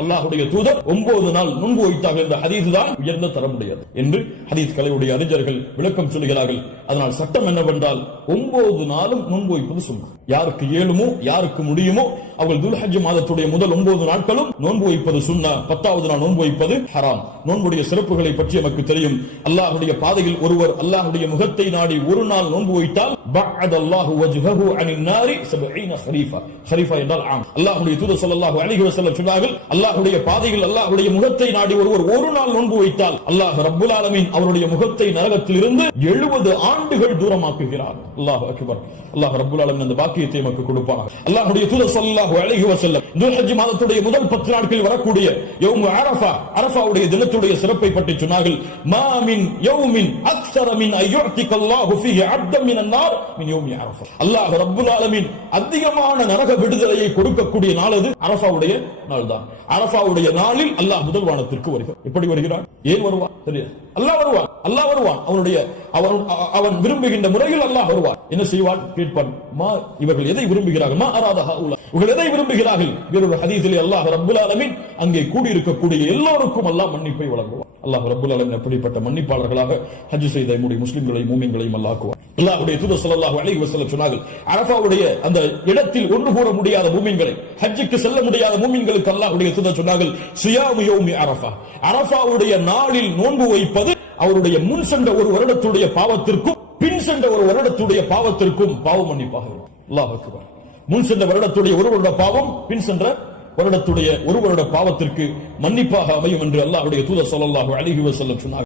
அல்லாஹுடைய தூதர் ஒன்பது நாள் நோன்பு வைத்தாங்க என்ற ஹதீஸ் தான் உயர்ந்த தரமுடையது என்று ஹதீஸ் கலையுடைய அறிஞர்கள் விளக்கம் சொல்லுகிறார்கள். அதனால் சட்டம் என்னவென்றால் ஒன்பது நாளும் முன்பு வைப்பது சும்மா யாருக்கு இயலுமோ யாருக்கு முடியுமோ அவர்கள் துல்ஹஜ் மாதத்துடைய முதல் ஒன்பது நாட்களும் நோன்பு வைப்பது சுண்ணா. பத்தாவது நாள் நோன்பு வைப்பது ஹராம். நோன்புடைய சிறப்புகளை பற்றி நமக்கு தெரியும். அல்லாஹுடைய பாதையில் ஒருவர் அல்லாஹுடைய முகத்தை நாடி ஒரு நாள் நோன்பு வைத்தால் பஅத அல்லாஹு வஜ்ஹஹு அனின் நாரி 70 ஹரீஃபா. ஹரீஃபா என்றால் ஆம். அல்லாஹ்வுடைய தூதர் ஸல்லல்லாஹு அலைஹி வஸல்லம் சொன்னார்கள் அல்லாஹுடைய பாதையில் அல்லாஹுடைய முகத்தை நாடி ஒருவர் ஒரு நாள் நோன்பு வைத்தால் அல்லாஹ் ரப்புல் ஆலமின் அவருடைய முகத்தை நரகத்தில் இருந்து 70 ஆண்டுகள் தூரமாக்குகிறார். அல்லாஹ் அக்பர். அல்லாஹ் ரப்புல் ஆலமின் அந்த பாக்கியத்தை நமக்கு கொடுப்பார். அல்லாஹுடைய தூதர் சல்லாஹு அழகி வசல்லம் துல்ஹஜ் மாதத்துடைய முதல் 10 நாட்களில் வரக்கூடிய யௌம் அரஃபா அரஃபாவுடைய தினத்துடைய சிறப்பை பற்றி சொன்னார்கள். மாமின் யௌமின் அக்ஸர மின் அய்யுத்திக அல்லாஹு ஃபீஹி அப்தம் மினன் நார் மின் யௌமி அரஃபா. அல்லாஹ் ரப்புல் ஆலமின் அதிகமான நரக விடுதலையை கொடுக்கக்கூடிய நாள் அது அரஃபாவுடைய நாள் தான் அரபாவுடைய நாளில் அல்லாஹ் முதல் வானத்திற்கு வருகிறார் எப்படி வருகிறான்? ஏன் வருவான்? தெரியாது. அல்லாஹ் வருவான். அல்லாஹ் வருவான். அவனுடைய அவன் அவன் விரும்புகின்ற முறையில் அல்லாஹ் வருவான். என்ன செய்வான்? கேட்பான். மா இவர்கள் எதை விரும்புகிறார்கள்? மா அராத ஹவுலா இவர்கள் எதை விரும்புகிறார்கள்? வேறொரு ஹதீஸிலே அல்லாஹ் ரப்புல் ஆலமீன் அங்கே கூடியிருக்கக்கூடிய எல்லோருக்கும் அல்லாஹ் மன்னிப்பை வழங்குவான். அல்லாஹ் ரப்புல் ஆலமீன் அப்படிப்பட்ட மன்னிப்பாளர்களாக ஹஜ் செய்த நம்முடைய முஸ்லிம்களையும் மூமியங்களையும் அல்லாக்குவார் அல்லாஹ்வுடைய தூதர் ஸல்லல்லாஹு அலைஹி வஸல்லம் சொன்னார்கள் அரஃபாவுடைய அந்த இடத்தில் ஒன்று கூட முடியாத மூமியங்களை ஹஜ்ஜுக்கு செல்ல முடியாத மூமியங்களுக்கு அல்லாஹ்வுடைய தூதர் சொன்னார்கள் சியாமு யௌமி அரஃபா. அரஃபாவுடைய நாளில் நோன்பு வைப்பது அவருடைய முன் சென்ற ஒரு வருடத்துடைய பாவத்திற்கும் பின் சென்ற ஒரு வருடத்துடைய பாவத்திற்கும் பாவ மன்னிப்பாக இருக்கும். முன் சென்ற வருடத்துடைய ஒரு வருட பாவம் பின் சென்ற வருடத்துடைய ஒரு வருட பாவத்திற்கு மன்னிப்பாக அமையும் என்று அல்லாஹுடைய தூதர் சொல்லல்லாஹு அழகி வசல்லம் சொன்னார்.